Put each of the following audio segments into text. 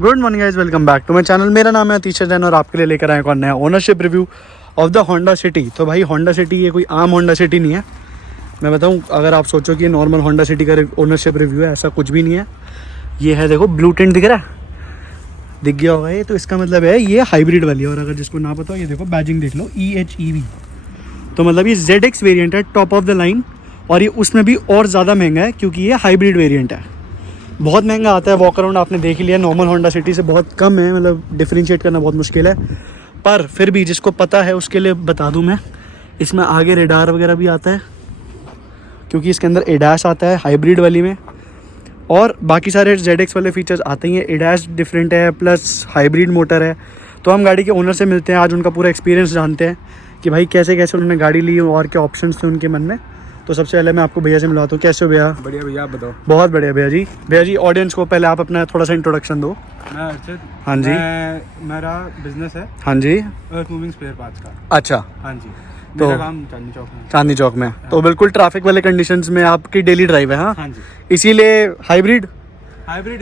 Good morning guys, welcome back to my channel. मेरा नाम है अतीश जैन और आपके लिए लेकर आए एक और नया ownership review of the Honda city. तो भाई होंडा सिटी ये कोई आम होंडा सिटी नहीं है। मैं बताऊं, अगर आप सोचो कि ये नॉर्मल होंडा सिटी का ओनरशिप रिव्यू है, ऐसा कुछ भी नहीं है। ये है, देखो ब्लू टिंट दिख रहा है, दिख गया होगा ये, तो इसका मतलब है ये हाइब्रिड वाली है। और अगर जिसको ना पता हो, ये देखो बैजिंग देख लो, EHEV। तो मतलब ये ZX वेरिएंट है, टॉप ऑफ द लाइन, और ये उसमें भी और ज़्यादा महंगा है क्योंकि ये हाइब्रिड वेरिएंट है। बहुत महंगा आता है, वॉक अराउंड आपने देख ही लिया, नॉर्मल होंडा सिटी से बहुत कम है, मतलब डिफरेंशिएट करना बहुत मुश्किल है। पर फिर भी जिसको पता है उसके लिए बता दूं मैं, इसमें आगे रेडार वगैरह भी आता है क्योंकि इसके अंदर एडास आता है हाइब्रिड वाली में, और बाकी सारे ZX वाले फीचर्स आते ही हैं। एडास डिफरेंट है, प्लस हाइब्रिड मोटर है। तो हम गाड़ी के ओनर से मिलते हैं, आज उनका पूरा एक्सपीरियंस जानते हैं कि भाई कैसे कैसे उन्होंने गाड़ी ली और क्या ऑप्शंस थे उनके मन में। तो सबसे पहले मैं आपको भैया से मिलवाता हूँ। कैसे हो भैया? बढ़िया भैया, आप बताओ। बहुत बढ़िया भैया जी। भैया जी, ऑडियंस को पहले आप अपना थोड़ा सा इंट्रोडक्शन दो। मैं अर्षद। हाँ जी। मेरा बिजनेस है हाँ जी। अर्थ मूविंग स्पेयर पार्ट्स का। अच्छा। हाँ जी। तो मेरा काम चांदनी चौक में। चांदनी चौक में। तो बिल्कुल ट्रैफिक वाले कंडीशंस में आपकी डेली ड्राइव है। हाँ हाँ जी। इसीलिए हाइब्रिड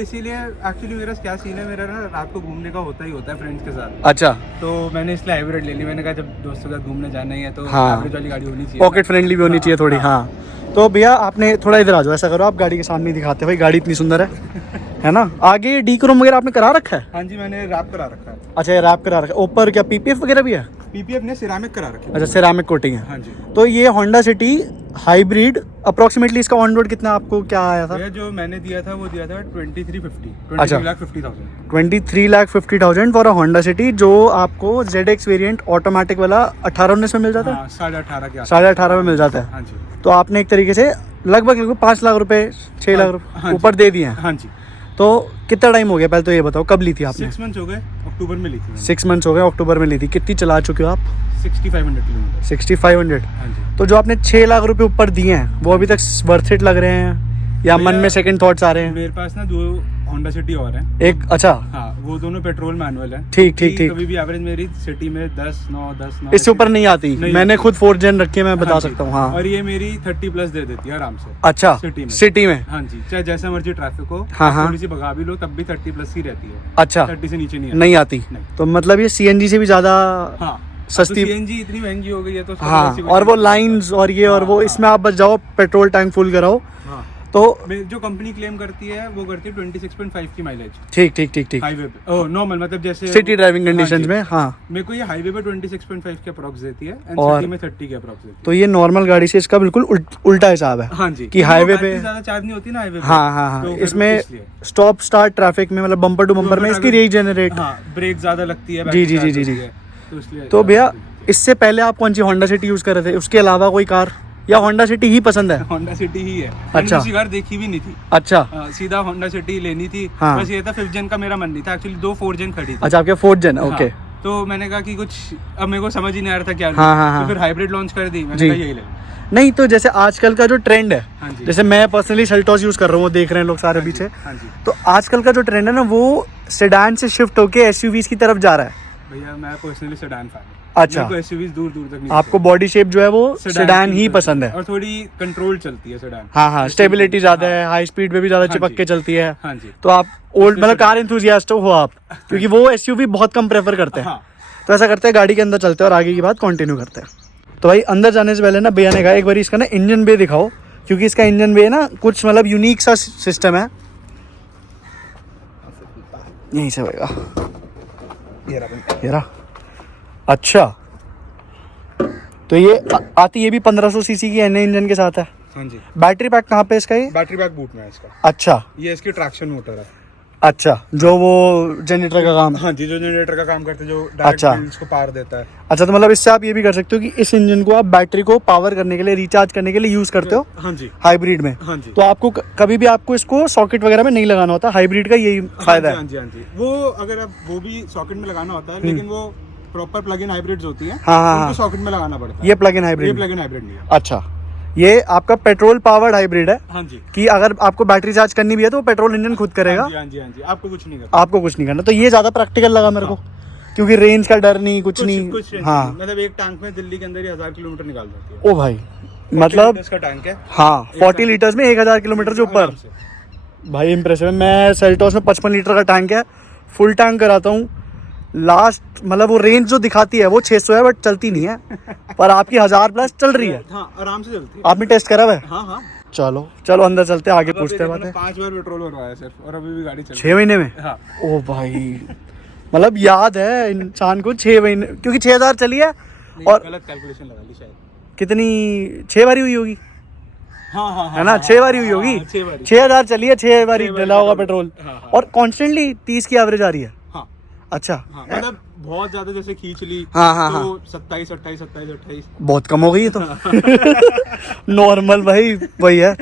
इसीलिए एक्चुअली मेरा क्या सीन है, मेरा ना रात को घूमने का होता ही होता है फ्रेंड्स के साथ। अच्छा। तो मैंने इसलिए हाइब्रिड ले ली। मैंने कहा जब दोस्तों के साथ घूमने जाना ही है तो हाँ, एवरेज वाली गाड़ी होनी चाहिए, पॉकेट फ्रेंडली भी होनी चाहिए थोड़ी। हाँ तो भैया आपने थोड़ा इधर आ जाओ, ऐसा करो, आप गाड़ी के सामने दिखाते हैं, भाई गाड़ी इतनी सुंदर है ना। आगे डी क्रोम वगैरह आपने करा रखा है? हाँ जी, मैंने रैप करा रखा है। अच्छा, ये रैप करा रखा है। ऊपर क्या PPF वगैरह भी है? PPF ने सिरामिक करा रखी है। अच्छा, सिरामिक कोटिंग है। हाँ जी। तो ये होंडा सिटी हाइब्रिड अप्रोक्सीमेटली इसका ऑन रोड कितना आपको क्या आया था? भैया जो मैंने दिया था वो दिया था 2350। अच्छा। 23,50,000। 23,50,000 फॉर अ होंडा सिटी, जो आपको ZX वेरिएंट ऑटोमेटिक वाला 18-19 में मिल जाता है। हाँ, 18.5 के आसपास। 18.5 में मिल जाता है। हाँ जी। तो आपने एक तरीके से लगभग 5 लाख रुपए, 6 लाख रुपए हाँ ऊपर दे दिए हैं। हाँ जी। तो कितना टाइम हो गया, पहले तो ये बताओ, कब ली थी आपने? 6 मंथ्स हो गए, अक्टूबर में ली थी मैंने। 6 मंथ्स हो गए, अक्टूबर में ली थी। कितनी चला चुके हो आप? 6500 किलोमीटर। 6500। हाँ जी। तो जो आपने 6 लाख रुपए ऊपर दिए हैं वो अभी तक वर्थ इट लग रहे हैं या मन में सेकंड थॉट्स आ रहे हैं? मेरे पास ना 2 होंडा सिटी और हैं। एक, अच्छा। हाँ, वो दोनों पेट्रोल मैनुअल है। ठीक ठीक ठीक। कभी भी एवरेज मेरी सिटी में 10-9 इससे ऊपर नहीं आती। मैंने खुद 4 जेन रखी है, मैं बता सकता हूँ। हाँ, और ये मेरी 30 प्लस दे देती है आराम से। अच्छा, सिटी में। हाँ जी, चाहे जैसा मर्जी ट्रैफिक हो, हाँ हाँ, थोड़ी सी भगा भी लो तब भी 30 प्लस ही रहती है। अच्छा, 30 से नीचे नहीं आती। तो मतलब ये CNG से भी ज्यादा सस्ती। तो CNG इतनी महंगी हो गई है तो हाँ, और वो लाइंस और ये और वो, इसमें आप बस जाओ, पेट्रोल टैंक फुल कराओ। तो जो कंपनी क्लेम करती है वो करती है 26.5 की माइलेज। ठीक ठीक ठीक ठीक। हाईवे पे नॉर्मल, मतलब जैसे सिटी ड्राइविंग कंडीशंस में। हाँ, मेरे को ये हाईवे पे 26.5 के अप्रॉक्स देती है और सिटी में 30 के अप्रॉक्स देती है। तो ये नॉर्मल गाड़ी से इसका बिल्कुल उल्टा हिसाब है। हाँ जी, कि हाईवे पे ज्यादा चार्ज नहीं होती ना हाईवे पे। हाँ हाँ हाँ, तो इसमें स्टॉप स्टार्ट ट्रैफिक में, मतलब बम्पर टू बम्पर में इसकी रेंज जनरेट। हाँ, ब्रेक ज्यादा लगती है। जी जी जी जी जी। तो इसलिए तो भैया इससे पहले आप कौन सी होंडा सिटी यूज कर रहे थे? उसके अलावा कोई कार या होंडा सिटी ही पसंद है? होंडा सिटी ही है। अच्छा। दूसरी कार देखी भी नहीं थी। अच्छा। सीधा होंडा सिटी लेनी थी। हाँ। बस ये था 5th जेन का मेरा मन नहीं था, एक्चुअली 2 4th जेन खड़ी थी। अच्छा, आपके 4th जेन। ओके। तो मैंने कहा कि कुछ अब मेरे को समझ ही नहीं आ रहा था क्या लूं। हाँ हाँ हाँ। तो फिर हाइब्रिड लॉन्च कर दी, मैंने कहा यही ले। नहीं तो जैसे आजकल का जो ट्रेंड है, हाँ जी। जैसे मैं पर्सनली सेल्टॉस यूज कर रहा हूँ, वो देख रहे हैं लोग सारे पीछे। हाँ जी। तो आजकल का जो ट्रेंड है ना, वो सेडान से शिफ्ट होके SUVs की तरफ जा रहा है। भैया मैं पर्सनली सेडान फैन हूं। अच्छा। मेरे को SUVs दूर दूर तक नहीं। आपको बॉडी शेप जो है वो सेडान ही पसंद है, और थोड़ी कंट्रोल चलती है सेडान। हाँ हाँ, स्टेबिलिटी ज्यादा है, हाई स्पीड पे भी ज्यादा चिपक के चलती है। हाँ जी। तो आप ओल्ड मतलब कार एंथुसियास्ट हो आप, क्योंकि वो SUV बहुत कम प्रेफर करते हैं। तो ऐसा करते हैं, गाड़ी के अंदर चलते हैं और आगे की बात कंटिन्यू करते हैं। तो भाई अंदर जाने से पहले ना भैया ने कहा एक बार इसका ना इंजन बे दिखाओ, क्योंकि इसका इंजन बे ना कुछ मतलब यूनिक सा सिस्टम है। यहीं से होगा ये रहा। अच्छा, तो ये आती ये भी 1500 सीसी की NA इंजन के साथ है। हाँ जी। बैटरी पैक कहाँ पे इसका? ये बैटरी बैक बूट में है इसका। अच्छा। ये इसकी ट्रैक्शन मोटर है। अच्छा, जो वो जनरेटर का काम। हाँ जी, जो जनरेटर का काम करते हैं, जो अच्छा डायरेक्ट को पावर देता है। अच्छा, तो मतलब इससे आप ये भी कर सकते हो कि इस इंजन को आप बैटरी को पावर करने के लिए, रिचार्ज करने के लिए यूज करते हो। हाँ जी। हाइब्रिड में। हाँ जी। तो आपको कभी भी आपको इसको सॉकेट वगैरह में नहीं लगाना होता, हाइब्रिड का यही फायदा है। हाँ जी, हाँ जी। वो अगर आप वो भी सॉकेट में लगाना होता है, लेकिन वो प्रॉपर प्लग इन हाइब्रिड्स होती है। हाँ हाँ, उनको सॉकेट में लगाना पड़ता है। ये प्लग इन हाइब्रिड। ये प्लग इन हाइब्रिड नहीं है। अच्छा, ये आपका पेट्रोल पावर्ड हाइब्रिड है। हाँ जी। कि अगर आपको बैटरी चार्ज करनी भी है तो वो पेट्रोल इंजन खुद करेगा। हाँ जी, हाँ जी। आपको कुछ नहीं करना। आपको कुछ नहीं करना। तो ये ज्यादा प्रैक्टिकल लगा मेरे को, क्योंकि रेंज का डर नहीं, कुछ नहीं। हाँ, मतलब एक टैंक में दिल्ली के अंदर ही 1000 किलोमीटर निकाल जाती है। ओ भाई, मतलब इसका टैंक है। हाँ, 40 लीटर्स में 1000 किलोमीटर से ऊपर। भाई इंप्रेसिव है। मैं सेल्टॉस में 55 लीटर का टैंक है, फुल टैंक कराता हूँ, लास्ट मतलब वो रेंज जो दिखाती है वो 600 है, बट चलती नहीं है, पर आपकी 1000 प्लस चल रही है। हाँ आराम से चलती है। आपने टेस्ट करा हुआ है? हाँ हाँ। चलो चलो अंदर चलते हैं, आगे पूछते हैं बातें। 5 बार पेट्रोल भरवाया सिर्फ, और अभी भी गाड़ी चल 6 महीने में? हाँ। ओ भाई, मतलब याद है इंसान को 6 महीने, क्योंकि 6000 चली है। और गलत कैलकुलेशन लगा ली शायद। कितनी 6 बारी हुई होगी, हाँ हाँ है ना? 6 बारी हुई होगी। 6000 चली है, 6 बारी डला होगा पेट्रोल। हाँ। और कॉन्स्टेंटली 30 की एवरेज आ रही है। हाँ अच्छा। हाँ, मतलब बहुत ज्यादा जैसे खींच ली हाँ, तो 27, 28, 27, 28 बहुत कम हो गई है तो। नॉर्मल भाई वही है।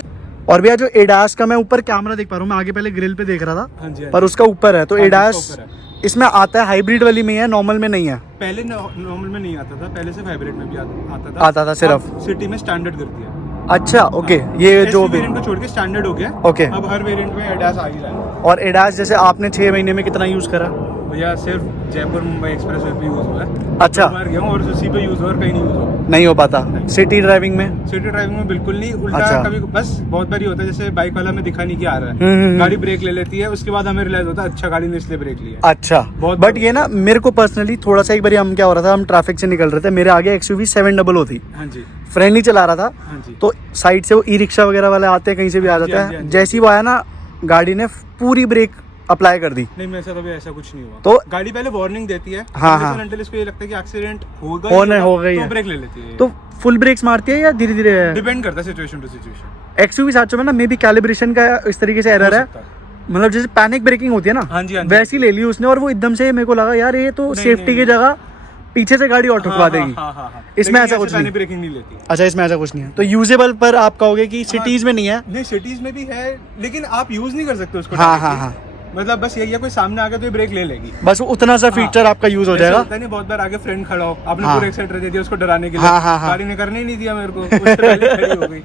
और भैया जो एडास का मैं ऊपर कैमरा देख पा रहा हूँ, मैं आगे पहले ग्रिल पे देख रहा था, हाँ जी, पर उसका ऊपर है, तो हाँ जी, एडास उसका ऊपर है। इसमें आता है, हाइब्रिड वाली में है, नॉर्मल में नहीं है। पहले नॉर्मल में नहीं आता था, पहले सिर्फ हाइब्रिड में भी आता आता था सिर्फ। सिटी में स्टैंडर्ड कर दिया। अच्छा ओके, ये जो भी वेरिएंट को छोड़ के स्टैंडर्ड हो गया। ओके। अब हर वेरिएंट में एडास आ ही रहा है। और एडास जैसे आपने 6 महीने में कितना यूज करा? भैया सिर्फ जयपुर मुंबई एक्सप्रेस वे पे यूज हुआ है। अच्छा। बार गया हूँ और उसी पे यूज हुआ, और कहीं नहीं यूज हुआ। नहीं हो पाता सिटी ड्राइविंग में? सिटी ड्राइविंग में बिल्कुल नहीं। उल्टा अच्छा। कभी बस बहुत बारी होता है, जैसे बाइक वाला में दिखा नहीं कि आ रहा हम्म। है, गाड़ी ब्रेक ले लेती है, उसके बाद हमें रियलाइज होता है अच्छा गाड़ी ने इसलिए ब्रेक लिया। अच्छा। बहुत बट ये ना मेरे को पर्सनली थोड़ा सा, एक बार हम क्या हो रहा था, हम ट्रैफिक से निकल रहे थे, मेरे आगे XUV 700 थी, हाँ जी फ्रेंड ही चला रहा था, हाँ जी। तो साइड से वो ई रिक्शा वगैरह वाले आते हैं, कहीं से भी आ हाँ जी, जाते हाँ जी, हाँ हैं, जी। जैसे ही वो आया ना, गाड़ी ने पूरी ब्रेक अप्लाई कर दी। नहीं मेरे साथ अभी ऐसा कुछ नहीं हुआ। तो गाड़ी पहले वार्निंग देती है, हाँ, हाँ। until इसको ये लगता है कि एक्सीडेंट होगा हो गई तो है। ब्रेक ले लेती है। तो फुल ब्रेक्स मारती है या धीरे धीरे? डिपेंड करता है सिचुएशन टू सिचुएशन। XUV 700 में ना मे बी कैलिब्रेशन का इस तरीके से एरर है, मतलब जैसे पैनिक ब्रेकिंग होती है ना, हाँ जी, हाँ जी। वैसी ले ली उसने, और वो एकदम से मेरे को लगा यार ये तो नहीं, सेफ्टी नहीं, की जगह पीछे से गाड़ी और ठुकवा देगी। इसमें ऐसा कुछ नहीं। ब्रेकिंग नहीं लेती। अच्छा, इसमें ऐसा कुछ नहीं है। तो यूजेबल पर आप कहोगे कि सिटीज में नहीं है? नहीं सिटीज में भी है, लेकिन आप यूज नहीं कर सकते उसको। हाँ हाँ हाँ, मतलब बस यही है, कोई सामने आ गया तो ये ब्रेक ले लेगी, बस उतना सा फीचर आपका यूज हो ऐसे जाएगा। होता नहीं, बहुत बार आगे फ्रेंड खड़ा हो, आपने हाँ। पूरा एक्सीलेटर दे दिया उसको डराने के लिए, हाँ, हाँ, हाँ। गाड़ी ने करने ही नहीं दिया मेरे को, उससे पहले खड़ी हो गई।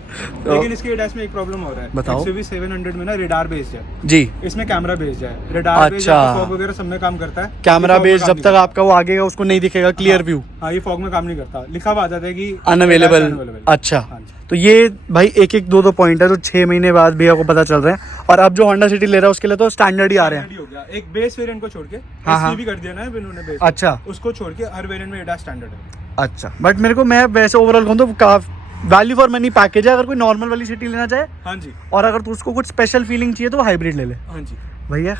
लेकिन इसके एडास में एक प्रॉब्लम हो रहा है। बताओ। XUV 700 में ना रेडार बेस्ड है जी। इसमें कैमरा बेस्ड है। रेडार बेस्ड अच्छा। फॉग वगैरह सब में काम करता है। कैमरा ये fog में बेस काम जब नहीं तक करता। आपका वो आगेगा उसको नहीं दिखेगा क्लियर व्यू, हाँ ये फॉग में काम नहीं करता, लिखा हुआ आ जाता है कि अनअवेलेबल। unavailable। अच्छा, हाँ जी। तो ये भाई एक एक दो पॉइंट है जो 6 महीने बाद भैया को पता चल रहे हैं। और अब जो होंडा सिटी ले रहा है उसके लिए तो स्टैंडर्ड ही आ रहे हैं। Standard ही हो गया। एक बेस वेरिएंट को छोड़ के हाँ, हाँ। SUV कर दिया ना इन्होंने बेस, अच्छा उसको छोड़ के हर वेरिएंट में एडास स्टैंडर्ड है। अच्छा, बट मेरे को, मैं वैसे ओवरऑल कहूँ तो वैल्यू फॉर मनी पैकेज है। अगर कोई नॉर्मल वाली सिटी लेना चाहे, हाँ जी और अगर तो उसको कुछ स्पेशल फीलिंग चाहिए तो वो हाइब्रिड ले ले हाँ जी। भैया।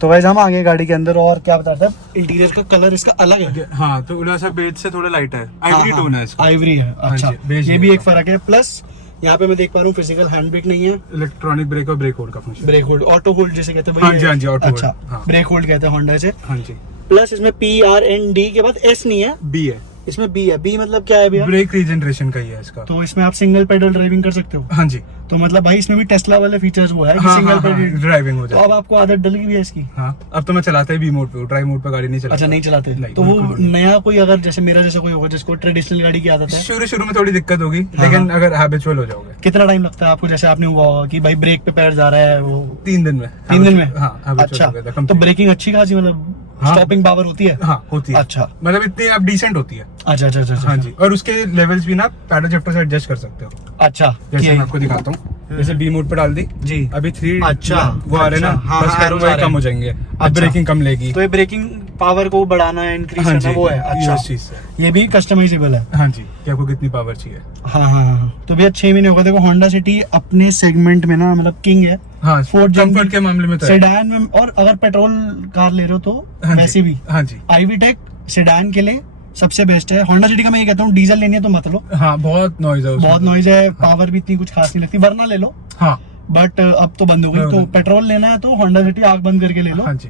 तो वैसे हम आगे गाड़ी के अंदर और क्या बताते हैं, इंटीरियर का कलर इसका अलग है। हाँ तो थोड़ा सा बेज से थोड़ा लाइट है, आइवरी टोन है इसका। आइवरी है। अच्छा, जी, बेज ये है भी एक इसका। फर्क है। प्लस यहाँ पे मैं देख पा रहा हूँ फिजिकल हैंड ब्रेक नहीं है, इलेक्ट्रॉनिक ब्रेक और ब्रेक होल्ड का function. Brake hold, auto hold जिसे कहते हैं हाँ वही जी, है। हाँ जी, auto hold, अच्छा, हाँ। ब्रेक होल्ड कहते हैं होंडा से। हाँ जी। प्लस इसमें PRND के बाद S नहीं है, बी है, इसमें B है। B मतलब क्या है भैया? ब्रेक रीजनरेशन का ही है इसका। तो इसमें आप सिंगल पेडल ड्राइविंग कर सकते हो। हाँ जी। तो मतलब भाई इसमें भी टेस्ला वाले फीचर्स वो है कि हाँ, सिंगल हाँ, हाँ, पेडल ड्राइविंग हो तो जाए। अब आपको आदत डल गई है इसकी? हाँ अब तो मैं चलाता ही बी मोड पे, ड्राइव मोड पे गाड़ी नहीं चलाता। अच्छा, नहीं चलाते? नहीं, तो वो बिल्कुल नहीं। नया कोई अगर जैसे मेरा जैसा कोई होगा जिसको ट्रेडिशनल गाड़ी की आदत है, शुरू शुरू में थोड़ी दिक्कत होगी, हाँ, लेकिन अगर हैबिचुअल हो जाओगे। कितना टाइम लगता है आपको? जैसे आपने हुआ होगा कि भाई ब्रेक पे पैर जा रहा है, वो 3 दिन में। 3 दिन में? हाँ habitual अच्छा, हो गया था, तो complete। ब्रेकिंग अच्छी खासी, मतलब हाँ। स्टॉपिंग पावर होती है? हाँ होती है। अच्छा। मतलब इतनी अब डिसेंट होती है। अच्छा अच्छा अच्छा हाँ जी, और उसके लेवल्स भी ना पैडल शिफ्टर से एडजस्ट कर सकते हो। अच्छा, जैसे ये- मैं आपको दिखाता हूँ, जैसे बी मोड पे डाल दी जी। अभी 3। अच्छा, वो आ रहे हैं ना, अच्छा, हाँ, बस हाँ, पैरों arrows आ रहे कम हैं। हो जाएंगे, अब अच्छा। ब्रेकिंग कम लेगी। तो ये ब्रेकिंग पावर को बढ़ाना है, इंक्रीज हाँ करना, जी, वो है। अच्छा, इस चीज से। ये भी कस्टमाइजेबल है। हाँ जी, कि आपको कितनी पावर चाहिए। हाँ हाँ हाँ। तो भैया 6 महीने हो गए। देखो होंडा सिटी अपने सेगमेंट में ना मतलब किंग है। हाँ Ford Gen कंफर्ट के मामले में तो है। सेडान में, और अगर पेट्रोल कार ले रहे हो तो हाँ जी, वैसे भी हाँ जी। आईवी टेक सेडान के लिए सबसे बेस्ट है। होंडा सिटी का मैं ये कहता हूँ डीजल लेनी है तो मत लो, हाँ बहुत नॉइज है उसमें। बहुत नॉइज है, पावर भी इतनी कुछ खास नहीं लगती, वरना ले लो। हाँ बट अब तो बंद हो गई। तो पेट्रोल लेना है तो होंडा सिटी आग बंद करके ले लो। हाँ जी,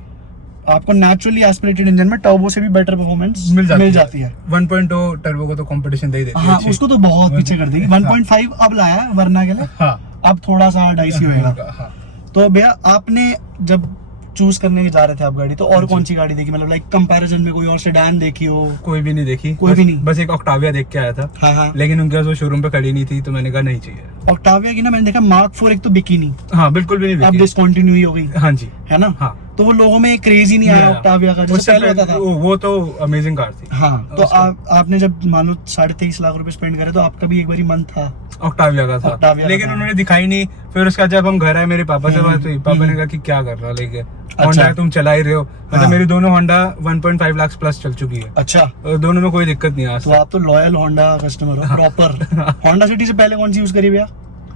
आपको नेचुरली एस्पिरेटेड इंजन में टर्बो से भी बेटर परफॉर्मेंस मिल जाती है। 1.2 टर्बो को तो कंपटीशन दे ही देती है हाँ, अच्छी। उसको तो बहुत पीछे कर देगी। 1.5 अब लाया है वरना के लिए, हाँ अब थोड़ा सा डाइसी होएगा। हाँ। तो भैया आपने जब चूज करने के जा रहे थे आप गाड़ी, तो और कौन सी गाड़ी देखी? मतलब लाइक कंपैरिजन में कोई और सेडान देखी हो? कोई भी नहीं देखी, कोई भी नहीं? बस एक ऑक्टाविया देख के आया था, हाँ हाँ। लेकिन उनके पास वो शोरूम पे खड़ी नहीं थी, तो मैंने कहा नहीं चाहिए। ऑक्टाविया की ना मैंने देखा Mark 4 एक तो बिकी नहीं, हाँ बिल्कुल भी नहीं अब बिकी। डिसकंटिन्यू हो गई, हाँ जी, है ना? हाँ। तो वो लोगों में क्रेज ही नहीं आया नहीं, ऑक्टाविया का, जैसे उससे पहले होता था। वो तो अमेजिंग कार थी। हाँ, तो उसका- आपने जब मानो 23.5 लाख रुपए स्पेंड करे तो आपका भी एक बारी मन था ऑक्टाविया का था, ऑक्टाविया का लेकिन था। उन्होंने दिखाई नहीं। फिर उसका जब हम घर आए, मेरे पापा से बात हुई, पापा हम्म। ने कहा कि क्या कर रहा लेके, होंडा तुम चला ही रहे हो, मतलब हाँ। मेरी दोनों होंडा 1.5 लाख प्लस चल चुकी है अच्छा, और दोनों में कोई दिक्कत नहीं है आज तो आप तो लॉयल होंडा कस्टमर हो प्रॉपर। होंडा सिटी से पहले कौन सी यूज करी भैया?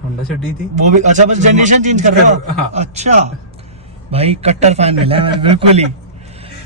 होंडा सिटी थी। वो भी अच्छा, बस जनरेशन चेंज कर रहे हो आप? हाँ। अच्छा भाई, कट्टर फैन मिला है बिल्कुल ही।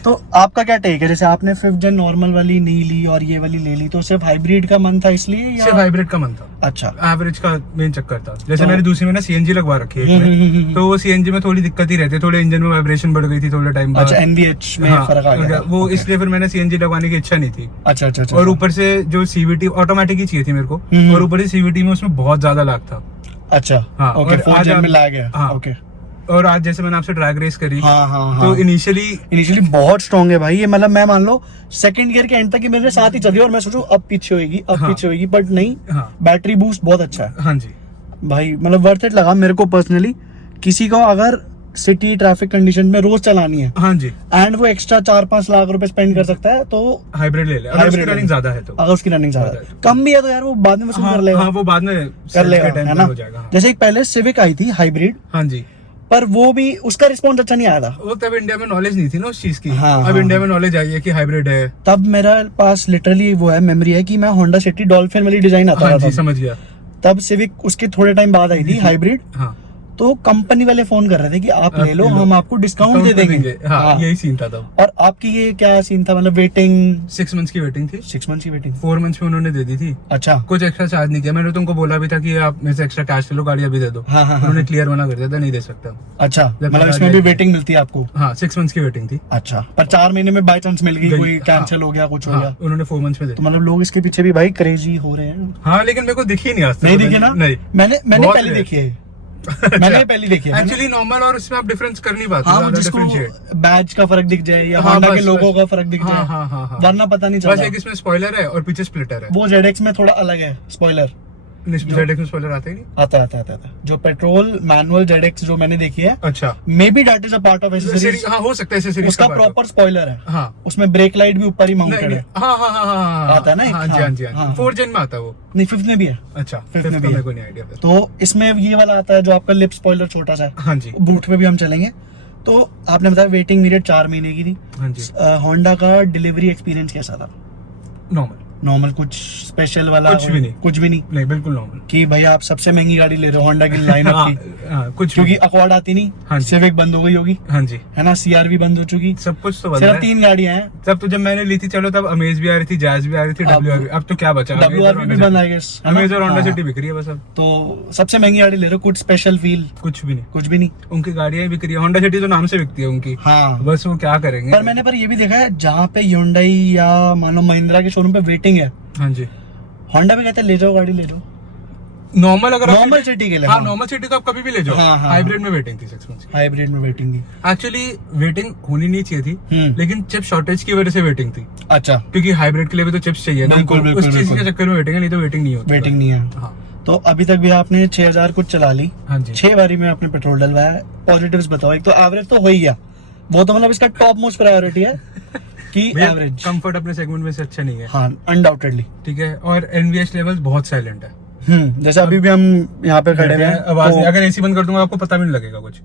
तो आपका क्या टेक है, जैसे आपने 5th जन नॉर्मल वाली नहीं ली और ये वाली ले ली, तो सिर्फ हाइब्रिड का मन था इसलिए या? सिर्फ हाइब्रिड का मन था, अच्छा। एवरेज का मेन चक्कर था। जैसे तो- मैंने दूसरी में ना सीएनजी लगवा रखी है एक में, तो वो सीएनजी में थोड़ी दिक्कत ही रहती है, थोड़े इंजन में वाइब्रेशन बढ़ गई थी थोड़े टाइम बाद। अच्छा, एनवीएच में हाँ, फर्क आ गया था। वो ओके। इसलिए फिर मैंने सीएनजी लगवाने की इच्छा नहीं थी। अच्छा अच्छा अच्छा। और ऊपर से जो सीवीटी ऑटोमेटिक ही चाहिए थी मेरे को, और ऊपर से सीवीटी में उसमें बहुत ज्यादा लाग था। अच्छा हाँ, ओके, और 4th आज जन आप- में ला गया। हाँ। ओके। और आज जैसे मैंने आपसे ड्रैग रेस करी, हाँ हाँ तो हाँ, इनिशियली बहुत स्ट्रॉन्ग है भाई ये, मतलब मैं मान लो सेकंड गियर के एंड तक ही मेरे साथ ही चल रही है और मैं सोचूं अब पीछे होगी, अब हाँ। पीछे होगी, बट नहीं, हाँ बैटरी बूस्ट बहुत अच्छा है हाँ जी, भाई, मतलब वर्थ इट लगा मेरे को पर्सनली। किसी को अगर सिटी ट्रैफिक कंडीशन में रोज चलानी है हाँ जी, एंड वो एक्स्ट्रा 4-5 लाख रुपए स्पेंड कर सकता है, तो हाइब्रिड ले ले, अगर हाइब्रिड उसकी ले रनिंग ले। ज्यादा है तो। अगर उसकी रनिंग ज्यादा है, ज्यादा है। कम भी है तो यार वो बाद में वसूल हाँ, कर लेगा। हाँ, वो बाद में कर लेगा, के टाइम है पे ना? हो जाएगा। हाँ। जैसे एक पहले सिविक आई थी हाइब्रिड, हाँ जी, पर वो भी उसका रिस्पॉन्स अच्छा नहीं आया था। वो तब इंडिया में नॉलेज नहीं थी ना उस चीज की। हाँ, अब हाँ, इंडिया हाँ। में नॉलेज आई है कि हाइब्रिड है। तब मेरा पास लिटरली वो है, मेमोरी है कि मैं होंडा सिटी डॉल्फिन वाली डिजाइन आता हाँ था जी, तब। समझ गया। तब सिविक उसके थोड़े टाइम बाद आई थी हाइब्रिड, हाँ, तो कंपनी वाले फोन कर रहे थे कि आप ले लो, ले लो। हम आपको डिस्काउंट दे देंगे। हाँ, यही सीन था तब। और आपकी ये क्या सीन था, मतलब वेटिंग 6 मंथ्स की वेटिंग थी, 6 मंथ्स की वेटिंग? 4 मंथ्स में उन्होंने दे दी थी। अच्छा। कुछ एक्स्ट्रा चार्ज नहीं किया, मैंने तुमको बोला भी था कि आप मेरे से एक्स्ट्रा कैश ले लो, गाड़ी अभी दे दो। हाँ, हाँ, उन्होंने हाँ। क्लियर मना कर दिया था, नहीं दे सकता। अच्छा, जब मतलब गाड़ी इसमें भी आई थी। वेटिंग मिलती है आपको? हाँ, 6 मंथ्स की वेटिंग थी। अच्छा, पर 4 महीने में बाय चांस मिल गई, गई, कोई हाँ। कैंसिल हो गया, कुछ हो हाँ, गया, उन्होंने 4 मंथ्स में दे तो दिया। मतलब लोग इसके पीछे भी भाई क्रेजी हो रहे हैं। हाँ, लेकिन मेरे को दिखी नहीं आज तक। नहीं दिखे ना? नहीं, मैंने बहुत पहले rare। देखी है, मैंने पहली देखी है। एक्चुअली नॉर्मल और इसमें आप डिफरेंस कर नहीं पाते। हाँ, ज्यादा जिसको differentiate। बैच का फर्क दिख जाए या हाँ, होंडा के बस, लोगो बस। का फर्क दिख हाँ, जाए, हाँ, हाँ, हाँ। वरना पता नहीं बस चलता। एक इसमें स्पॉइलर है और पीछे स्प्लिटर है। वो ZX में थोड़ा अलग है स्पॉइलर, ZX में स्पॉइलर आता ही नहीं। आता। जो पेट्रोल मैनुअल ZX जो मैंने देखी है, अच्छा, may be that is a part of accessories, हाँ, हो सकता है ऐसे सीरीज उसका का part हो। प्रॉपर स्पॉइलर है। हाँ, उसमें ब्रेक लाइट भी ऊपर ही नहीं, माउंटेड नहीं, है। हाँ, हाँ, हाँ, हाँ, आता है ना एक? हाँ जी, हाँ जी, हाँ हाँ, जी। 4th जेन में आता है वो। नहीं, 5th में भी है। अच्छा, Fifth 5th में का भी है। मेरे को नहीं आइडिया फिर। तो इसमें ये वाला आता है जो आपका लिप स्पॉइलर छोटा सा है, हाँ जी, बूट पे भी हम चलेंगे। तो आपने बताया वेटिंग पीरियड 4 महीने की थी। हाँ जी, होंडा का डिलीवरी एक्सपीरियंस कैसा था? नॉर्मल, कुछ स्पेशल वाला? कुछ भी नहीं। कुछ भी नहीं नहीं, बिल्कुल नॉर्मल। कि भाई आप सबसे महंगी गाड़ी ले रहे हो होंडा की लाइनअप हाँ, की, हाँ, कुछ क्योंकि भी। अकॉर्ड आती नहीं, हाँ जी। सिविक बंद हो गई होगी, हाँ जी, है ना, CR-V बंद हो चुकी, सब कुछ तो बंद सिर्फ है। 3 गाड़ियां हैं। तब तो जब मैंने ली थी, चलो तब अमेज भी आ रही थी, जैज भी आ रही थी, अब- WRV। अब तो क्या बचा? WRV भी बंद, आई गेस। अमेज और होंडा सिटी बिक रही है बस अब। तो सबसे महंगी गाड़ी ले रहे हो, कुछ स्पेशल फील? कुछ भी नहीं, कुछ भी नहीं। उनकी गाड़ियां बिक रही है। होंडा सिटी तो नाम से बिकती है उनकी, हाँ, बस वो क्या करेंगे। पर मैंने ये भी देखा है जहाँ पे Hyundai या मान लो महिंद्रा के शोरूम पे वेटिंग है, हाँ जी, होंडा भी कहते हैं ले जाओ गाड़ी, ले जाओ नॉर्मल अगर नॉर्मल सिटी के लिए। हाँ, नॉर्मल सिटी तो आप कभी भी ले जाओ। हाँ, हाँ, हाइब्रिड में वेटिंग थी 6 मंथ्स की। हाइब्रिड में वेटिंग थी। एक्चुअली वेटिंग होनी नहीं चाहिए थी, लेकिन चिप शॉर्टेज की वजह से वेटिंग थी, अच्छा, क्योंकि हाइब्रिड के लिए भी तो चिप्स चाहिए ना। बिल्कुल, उनको। बिल्कुल, उस चीज के बिल्कुल। चक्कर में वेटिंग है, नहीं तो वेटिंग नहीं होती। वेटिंग नहीं है। हाँ, तो अभी तक भी आपने 6000 कुछ चला ली, हाँ जी, 6 बारी में आपने पेट्रोल डलवाया। पॉजिटिव्स बताओ। एक तो एवरेज तो हो ही गया, वो तो मतलब इसका टॉप मोस्ट प्रायोरिटी है कि एवरेज। कंफर्ट अपने सेगमेंट में से अच्छा नहीं है। हाँ, अनडाउटेडली। ठीक है, और एनवीएच लेवल्स बहुत साइलेंट है। जैसे अभी भी हम यहाँ पे खड़े हुए हैं, आवाज नहीं, तो- अगर एसी बंद कर दूंगा आपको पता भी नहीं लगेगा कुछ।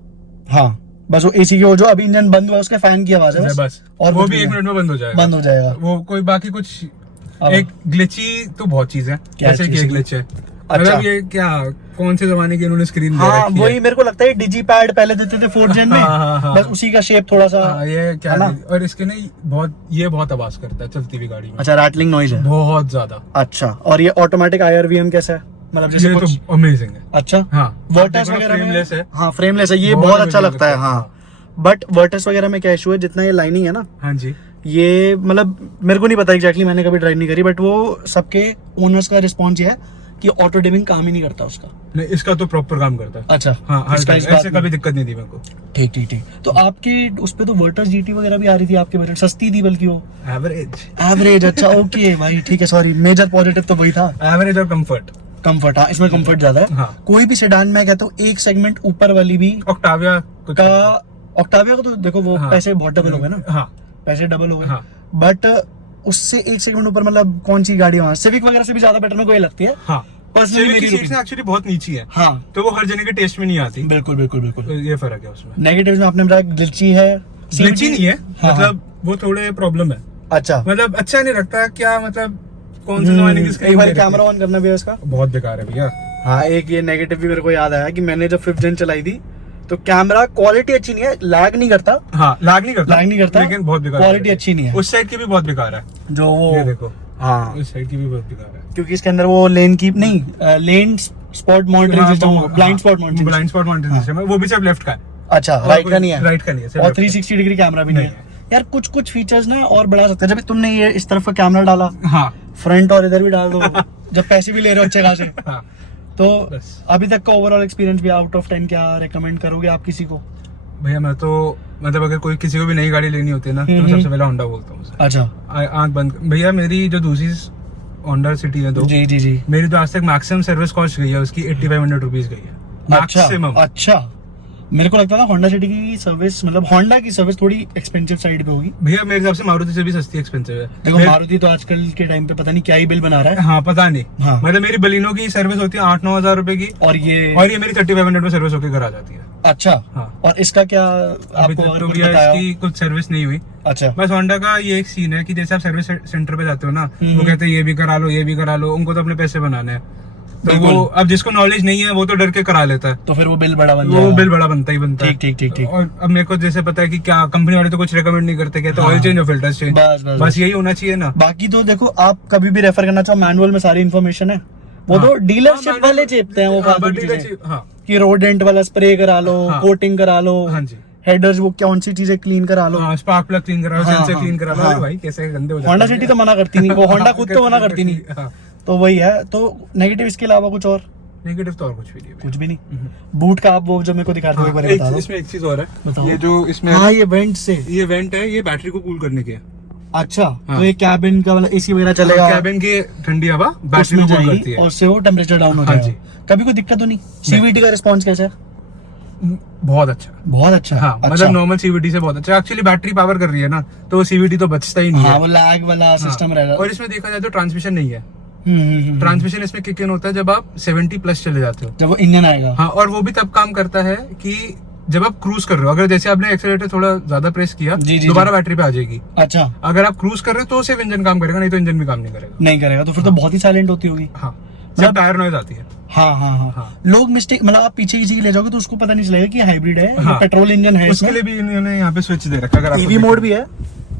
हाँ, बस वो एसी की वो जो अभी इंजन बंद हुआ उसके फैन की आवाज है बस, और वो कुछ भी नहीं 1 है। मिनट में बंद हो जाएगा। बंद हो जाएगा। वो कोई बाकी कुछ अब- एक ग्लिची तो बहुत चीज है, क्या जैसे कि चीज़? एक ग्लिच है। अच्छा। मतलब ये क्या, कौन से जमाने की इन्होंने स्क्रीन दे हाँ, रखी वही है। मेरे को लगता है डिजी पैड पहले देते थे 4th जेन में, हाँ, हाँ, हाँ। बस उसी का शेप थोड़ा सा। हाँ, ये क्या है ना? और इसके ना बहुत आवाज करता है चलती हुई गाड़ी में, अच्छा, रैटलिंग नॉइज है। बहुत ज्यादा। अच्छा, और ये ऑटोमेटिक IRVM कैसा है, मतलब जैसे ये कुछ तो अमेजिंग है। अच्छा, हाँ, वर्टस वगैरह में फ्रेमलेस है। हाँ, फ्रेमलेस है, ये बहुत बहुत अच्छा amazing लगता है। लगता है। हाँ, बट वर्टस वगैरह में क्या इशू है, जितना ये लाइनिंग है ना, हाँ जी, ये मतलब मेरे को नहीं पता एग्जैक्टली, मैंने कभी ड्राइव नहीं करी, बट वो सबके ओनर्स का रिस्पॉन्स ये है कि ऑटो डिमिंग काम ही नहीं करता उसका। नहीं, इसका तो प्रॉपर काम करता है। अच्छा, हाँ, हर इसका time, इस बात ऐसे में- कभी दिक्कत नहीं थी मेरे को। ठीक ठीक ठीक। तो आपके उस पे तो वर्टस GT वगैरह भी आ रही थी, आपके बजट सस्ती थी बल्कि वो एवरेज एवरेज। अच्छा, ओके भाई, ठीक है, सॉरी, मेजर पॉजिटिव तो वही था, एवरेज और कंफर्ट। कंफर्ट। हाँ, इसमें कंफर्ट ज्यादा है। हाँ, कोई भी सेडान में कहता हूँ एक सेगमेंट ऊपर वाली भी ऑक्टाविया कुछ का, ऑक्टाविया को तो देखो वो हाँ। पैसे बहुत डबल हो गए ना, हाँ, पैसे डबल हो गए, हाँ, बट उससे एक सेगमेंट ऊपर मतलब कौन सी गाड़ी वहाँ सिविक वगैरह से भी ज्यादा बेटर में कोई लगती है, हाँ, पर्सनली मेरी सीट्स एक्चुअली बहुत नीची है, हाँ तो वो हर जने के टेस्ट में नहीं आती। बिल्कुल बिल्कुल बिल्कुल। तो ये फर्क है उसमें। नेगेटिव्स में आपने बताया ग्लिची है, ग्लिची नहीं है, हाँ, मतलब वो थोड़े प्रॉब्लम है, अच्छा मतलब अच्छा नहीं लगता क्या, मतलब कौन से जमाने की इसका एक बार ये कैमरा ऑन करना भैया इसका। बहुत बेकार है भैया। हाँ एक ये नेगेटिव भी मेरे को याद आया कि मैंने जब 5th gen चलाई थी तो कैमरा क्वालिटी अच्छी नहीं है, लैग नहीं करता, हाँ लैग नहीं करता, लेकिन बहुत बेकार क्वालिटी अच्छी नहीं है। उस साइड की भी बहुत बेकार है, जो वो ये देखो, हाँ उस साइड की भी बहुत बेकार है, क्योंकि इसके अंदर वो लेन की नहीं lane spot monitoring system, blind spot monitoring, blind spot monitoring system है, वो भी सिर्फ लेफ्ट का है। अच्छा राइट का नहीं है, राइट का नहीं है, सिर्फ और left का 360 डिग्री कैमरा भी नहीं नहीं है। यार कुछ कुछ फीचर्स ना और बढ़ा सकते हैं, जब तुमने ये इस तरफ का कैमरा डाला, है। हाँ फ्रंट और इधर भी डाल दो, जब पैसे भी ले रहे हो अच्छे खासे, हाँ तो बस। अभी तक का ओवरऑल एक्सपीरियंस भी आउट ऑफ 10 क्या रेकमेंड करोगे आप किसी को? भैया मैं तो मतलब अगर कोई किसी को भी नई गाड़ी लेनी होती है ना, तो मैं सबसे पहले होंडा बोलता हूँ उसे। अच्छा आंख बंद भैया, मेरी जो दूसरी होंडा सिटी है, जी जी जी, मेरी तो आज तक मैक्सिमम सर्विस कॉस्ट गई है उसकी 8500 रुपीज गई है मैक्सिमम। अच्छा मेरे को लगता था होंडा सिटी की सर्विस, मतलब होंडा की सर्विस थोड़ी एक्सपेंसिव साइड पे होगी। भैया मेरे हिसाब से मारुति से भी सस्ती एक्सपेंसिव है। देखो मारुति तो आजकल के टाइम पे पता नहीं क्या ही बिल बना रहा है। हाँ पता नहीं, हाँ। मतलब मेरी बलिनो की सर्विस होती है 8-9 हजार रुपए की, और ये मेरी 3500 में सर्विस होकर घर आ जाती है। अच्छा हाँ। और इसका क्या अभी आपको तक अगर तो कुछ भैया बताया? इसकी कुछ सर्विस नहीं हुई। अच्छा बस होंडा का ये एक सीन है कि जैसे आप सर्विस सेंटर पे जाते हो ना, हम्म। वो कहते हैं ये भी करा लो, ये भी करा लो, उनको तो अपने पैसे बनाने हैं, तो बिल्कुल। वो अब जिसको नॉलेज नहीं है वो तो डर के करा लेता है, तो फिर वो बिल बड़ा बन वो जाएगा। बिल बड़ा बनता ही बनता है। ठीक ठीक ठीक ठीक। और अब मेरे को जैसे पता है कि क्या कंपनी वाले तो कुछ रेकमेंड नहीं करते, कहते ऑयल चेंज और फिल्टर चेंज, बस बस बस यही होना चाहिए ना। बाकी तो देखो आप कभी भी रेफर करना चाहो मैनुअल में सारी इन्फॉर्मेशन है, वो तो डीलरशिप वाले चेपते हैं वो फालतू की चीजें, हाँ कि रोडेंट वाला स्प्रे करा लो, हाँ। कोटिंग करा लो, हाँ जी, हेडर्स वो कौन सी चीजें क्लीन करा लो। हाँ स्पार्क प्लग क्लीन करा लो, हाँ, सेंसर हाँ, क्लीन करा लो। हाँ। अरे भाई कैसे गंदे हो जाते होंडा हैं। सिटी तो मना करती नहीं, वो होंडा खुद तो मना करती नहीं, हाँ। तो वही है। तो नेगेटिव इसके अलावा कुछ और? नेगेटिव तो और कुछ भी नहीं है। कुछ भी नहीं। बूट का आप वो जो मेरे को दिखा दो एक बार बता दो। इसमें एक चीज और है, बताओ। ये जो इसमें हाँ ये वेंट से, ये वेंट है, ये बैटरी को कूल करने के है। अच्छा हाँ। तो ये कैबिन का मतलब एसी वगैरह चलेगा, कैबिन की ठंडी हवा बैटरी उसमें में कूल जाएगी करती है। और उससे वो टेम्परेचर डाउन हो हाँ जाएगा। जी। कभी कोई दिक्कत तो नहीं? सीवीटी का रिस्पॉन्स कैसा है? बहुत अच्छा, बहुत अच्छा। हाँ अच्छा। मतलब नॉर्मल सीवीटी से बहुत अच्छा। एक्चुअली बैटरी पावर कर रही है ना, तो सीवीटी तो बचता ही नहीं हाँ है। वो लैग वाला सिस्टम रहेगा। और इसमें देखा जाए तो ट्रांसमिशन नहीं है। हम्म। ट्रांसमिशन इसमें किक इन होता है जब आप 70 प्लस चले जाते हो। जब वो इंजन आएगा। हाँ, और वो भी तब काम करता है कि जब आप क्रूज कर रहे हो, अगर जैसे आपने एक्सेलेरेटर थोड़ा ज्यादा प्रेस किया, जी, जी, दोबारा जी। बैटरी पे आ जाएगी। अच्छा अगर आप क्रूज कर रहे हो तो सिर्फ इंजन काम करेगा, नहीं तो इंजन भी काम नहीं करेगा। नहीं करेगा तो फिर तो बहुत ही साइलेंट होती होगी। हाँ सिर्फ टायर नॉइज आती है। हाँ हाँ हाँ, हाँ। लोग मिस्टेक मतलब आप पीछे किसी की ले जाओगे तो उसको पता नहीं चलेगा कि हाइब्रिड है, हाँ। पेट्रोल इंजन है। उसके लिए भी इन्होंने यहाँ पे स्विच दे रखा है। अगर ईवी मोड भी है।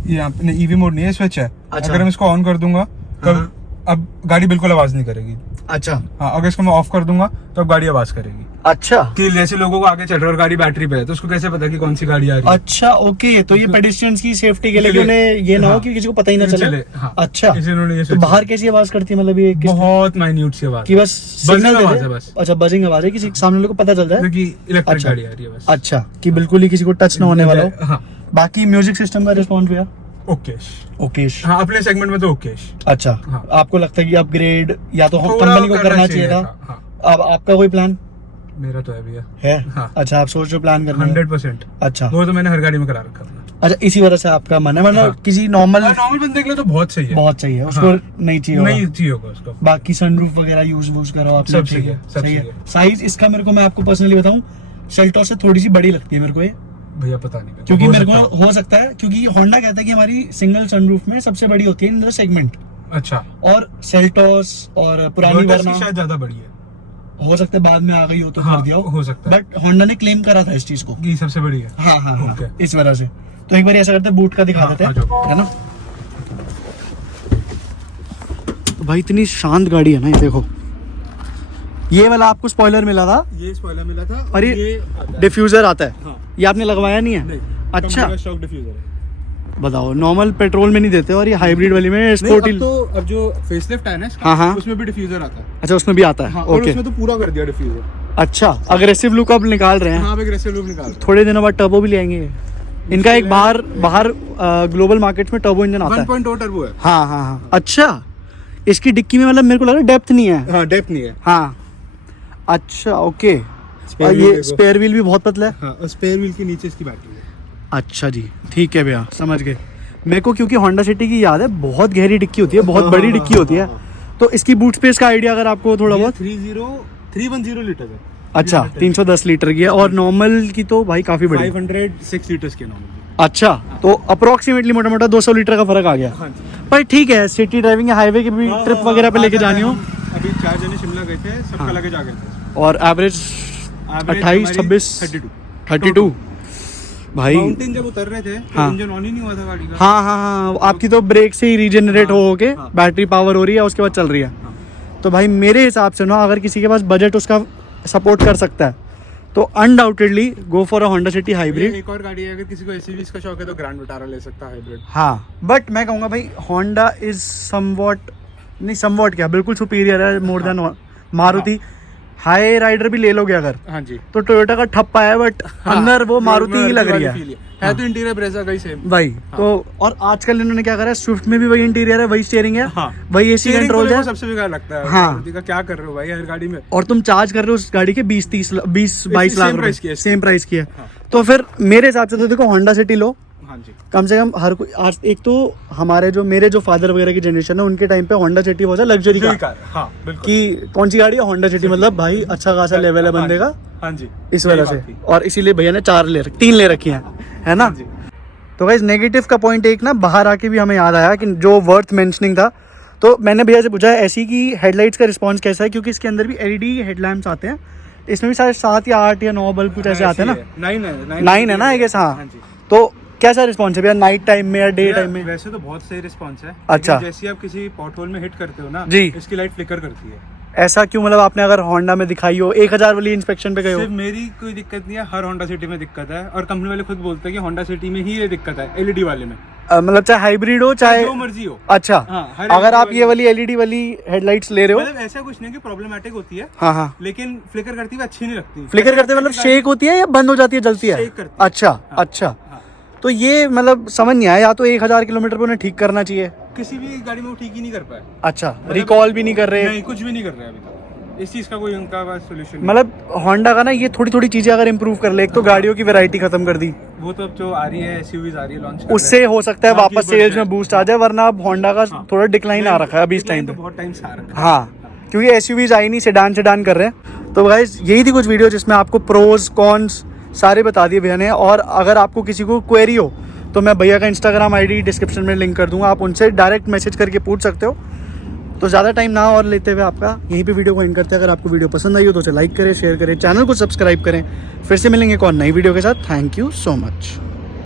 यहाँ पे ईवी मोड नहीं है, स्विच है। अच्छा। अगर मैं इसको ऑन कर दूंगा तो हाँ। अब गाड़ी बिल्कुल आवाज नहीं करेगी। अच्छा हाँ, अगर इसको मैं ऑफ कर दूंगा तो अब गाड़ी आवाज करेगी। अच्छा कि जैसे लोगों को आगे चल रहा है और गाड़ी बैटरी पे है, तो उसको कैसे पता कि कौन सी गाड़ी आ रही है? अच्छा ओके, तो ये पेडिस्ट्रियंस की सेफ्टी के लिए कि के लिए- उन्हें ये ना हो हाँ। कि किसी को पता ही ना चले। हाँ। अच्छा इसलिए उन्होंने ये तो switch बाहर कैसी आवाज करती है, मतलब ये बहुत माइन्यूट सी आवाज कि बस सिग्नल दे आवाज दे? है बस। अच्छा बजिंग आवाज है, किसी सामने वाले को पता चल जाए। क्योंकि इलेक्ट्रिक अच्छा। गाड़ी आ रही है बस। अच्छा कि बिल्कुल ही किसी को टच ना होने वाला हो। हाँ बाकी म्यूजिक सिस्टम का रिस्पॉन्स भैया ओकेश। ओकेश। हाँ अपने सेगमेंट में तो ओकेश। अच्छा हाँ। आपको लगता है कि अपग्रेड या तो थोड़ा कंपनी को करना चाहिए था? हाँ, अब आपका कोई प्लान मेरा तो है भैया। है? हाँ। अच्छा आप सोच रहे हो प्लान करना है? 100%। अच्छा वो तो मैंने हर गाड़ी में करा रखा अपना। अच्छा इसी वजह से आपका मन है, वरना हाँ। किसी नॉर्मल नॉर्मल बंदे के लिए तो बहुत सही है। बहुत चाहिए उसको, हाँ। नहीं चाहिए होगा। नहीं चाहिए होगा उसको। बाकी सनरूफ वगैरह यूज करो आप, सब सही है, सब सही है। सही है। साइज इसका मेरे को, मैं आपको पर्सनली बताऊं, सेल्टोस से थोड़ी सी बड़ी लगती है मेरे को ये, भैया पता नहीं क्योंकि हो मेरे सकता को हो सकता है क्योंकि होंडा कहता है कि हमारी सिंगल सनरूफ में सबसे बड़ी होती है इन द सेगमेंट, हो। अच्छा और सेल्टोस और पुरानी Lotus की वरना शायद ज्यादा बड़ी है। हो सकता है बाद में आ गई हो तो हाँ, कर दिया हो सकता है। बट होंडा ने क्लेम करा था इस चीज को। ये सबसे बड़ी है। हाँ हाँ हाँ Okay. इस वजह से। तो एक बार ऐसा करते हैं, बूट का दिखा हाँ, देते आ हैं, जाओ। है ना? तो भाई इतनी शांत गाड़ी है ना, ये देखो। ये वाला आपको स्पॉइलर मिला था ये स्पॉइलर मिला था और ये आता है। डिफ्यूजर आता है। हाँ। ये आपने लगवाया नहीं है? नहीं, अच्छा। कंपनी का शॉक डिफ्यूजर है। बताओ, नॉर्मल पेट्रोल में नहीं देते और ये हाइब्रिड वाली में नहीं, स्पोर्टी। अब तो अब जो फेसलिफ्ट है ना इसका, हाँ, हाँ। उसमें भी डिफ्यूजर आता है। अच्छा उसमें भी आता है। हाँ, और ओके उसमें तो पूरा कर दिया डिफ्यूजर। अच्छा अग्रेसिव लुक अब निकाल रहे हैं। हाँ, अब एग्रेसिव लुक निकाल रहे हैं। थोड़े दिनों बाद टर्बो भी ले आएंगे इनका। एक बाहर ग्लोबल मार्केट में टर्बो इंजन आता है। 1.0 टर्बो है। हाँ हाँ हाँ। अच्छा इसकी डिक्की में मतलब मेरे को लग रहा है डेप्थ नहीं है। हाँ, डेप्थ नहीं है। हाँ अच्छा ओके। Spare और wheel ये देखो। स्पेयर व्हील भी बहुत पतला है। हाँ, और स्पेयर व्हील के नीचे इसकी बैटरी है। अच्छा जी ठीक है भैया, समझ गए। मेरे को क्योंकि होंडा सिटी की याद है, बहुत गहरी डिक्की होती है, बहुत बड़ी डिक्की होती है। तो इसकी बूट स्पेस का आइडिया अगर आपको थोड़ा बहुत। 310 लीटर है। अच्छा 310 लीटर की है और नॉर्मल की तो भाई काफी बड़ी। 506 लीटर्स की नॉर्मल। अच्छा तो अप्रोक्सीमेटली मोटा मोटा 200 लीटर का फर्क आ गया। हाँ जी। पर ठीक है, सिटी ड्राइविंग हाईवे की भी ट्रिप वगैरह पे लेके जानी हो। अभी 4 जने शिमला गए थे, सबका लगेज आ गया था। और एवरेज 28 26 32 भाई। माउंटेन जब उतर रहे थे तो हाँ। इंजन ऑन ही नहीं हुआ था गाड़ी का। हाँ हाँ हाँ, आपकी तो ब्रेक से ही रीजनरेट हो के बैटरी पावर हो रही है, उसके बाद चल रही है। तो भाई मेरे हिसाब से ना, अगर किसी के पास बजट उसका सपोर्ट कर सकता है तो undoubtedly go for a Honda city hybrid. एक और गाड़ी है, अगर किसी को एसयूवीज का शौक है तो ग्रैंड विटारा ले सकता है हाइब्रिड। हाँ बट मैं कहूँगा भाई होंडा इज समवॉट, नहीं समवॉट क्या, बिल्कुल सुपीरियर है more than Maruti. Hyryder भी ले लोगे अगर हाँ जी। तो टोयोटा का ठप्पा है, बट अंदर वो मारुति ही लग रही है तो इंटीरियर ब्रेजा का ही सेम भाई। तो और आजकल इन्होंने क्या करा है, स्विफ्ट में भी वही इंटीरियर है, वही स्टीयरिंग है, हाँ। वही एसी कंट्रोल है। सबसे बेकार लगता है हाँ। मारुति का, क्या कर रहे हो भाई हर गाड़ी में। और तुम चार्ज कर रहे हो उस गाड़ी के 20-22 लाख same price की रुपए, है सेम प्राइस की है। हाँ। तो फिर मेरे हिसाब से तो देखो होंडा सिटी लो, हाँ जी। कम से कम हर कोई आज, एक तो हमारे जो मेरे जो फादर वगैरह की जनरेशन है उनके टाइम पे होंडा सिटी बहुत लग्जरी कार हाँ बिल्कुल। कि कौन सी गाड़ी है होंडा सिटी, मतलब भाई अच्छा खासा लेवल है बंदे का। हाँ जी। इस वजह से, और इसीलिए भैया ने 3 ले रखी हैं, है ना। जी। तो गाइस नेगेटिव का पॉइंट एक ना बाहर आके भी हमें याद आया कि जो वर्थ मेंशनिंग था, तो मैंने भैया से पूछा है ऐसी की हेडलाइट्स का रिस्पॉन्स कैसा है, क्योंकि इसके अंदर भी एलईडी हेडलैम्प्स आते हैं। इसमें भी शायद 7 या 8 या 9 बल्ब कुछ ऐसे आते हैं ना। 9 है ना आई गेस। हाँ तो कैसा रिस्पॉन्स है भैया, नाइट टाइम में या डे टाइम में? वैसे तो बहुत सही रिस्पॉन्स है। अच्छा। जैसे आप किसी पॉट होल में हिट करते हो ना जी, इसकी लाइट फ्लिकर करती है। ऐसा क्यों, मतलब आपने अगर होंडा में दिखाई हो 1000 वाली इंस्पेक्शन पे गए हो? सिर्फ मेरी कोई दिक्कत नहीं है, हर होंडा सिटी में दिक्कत है, और कंपनी वाले खुद बोलते हैं कि होंडा सिटी में ही ये दिक्कत है, एलईडी वाले में। मतलब चाहे हाइब्रिड हो चाहे जो मर्जी हो। अच्छा। हाँ, अगर आप ये वाली एलईडी वाली हेडलाइट्स ले रहे हो, मतलब ऐसा कुछ नहीं कि प्रॉब्लमेटिक होती है। हाँ हाँ, लेकिन फ्लिकर करती हुई अच्छी नहीं लगती। फ्लिकर करते मतलब शेक होती है या बंद हो जाती है, जलती है? शेक करती है। अच्छा अच्छा। तो ये मतलब समझ नहीं आया, या तो 1000 किलोमीटर पे उन्हें ठीक करना चाहिए। किसी भी गाड़ी में वो ठीक ही नहीं कर पाए। अच्छा, रिकॉल भी नहीं कर रहे? नहीं, कुछ भी नहीं कर रहे अभी तक। इस चीज का कोई उनका सोल्यूशन मतलब होंडा का ना ये थोड़ी थोड़ी चीजें अगर इंप्रूव कर ले, एक तो गाड़ियों की वैरायटी खत्म कर दी, वो तो अब जो आ रही है एसयूवीज आ रही है लॉन्च, उससे हो सकता है हाँ, वापस बढ़ सेल्स जाए। में बूस्ट आ जाए, वरना अब होंडा का थोड़ा डिक्लाइन आ रखा है अभी इस टाइम पे। बहुत टाइम से आ रखा है। हाँ, क्योंकि एसयूवीज आई नहीं, सेडान कर रहे हैं। तो गाइस यही थी कुछ वीडियो जिसमें आपको प्रोज कॉन्स सारे बता दिए भैया ने। और अगर आपको किसी को क्वेरी हो तो मैं भैया का इंस्टाग्राम आईडी डिस्क्रिप्शन में लिंक कर दूंगा, आप उनसे डायरेक्ट मैसेज करके पूछ सकते हो। तो ज़्यादा टाइम ना और लेते हुए आपका यहीं पे वीडियो को एंड करते हैं। अगर आपको वीडियो पसंद आई हो तो उसे लाइक करें, शेयर करें, चैनल को सब्सक्राइब करें। फिर से मिलेंगे एक और नई वीडियो के साथ। Thank you so much.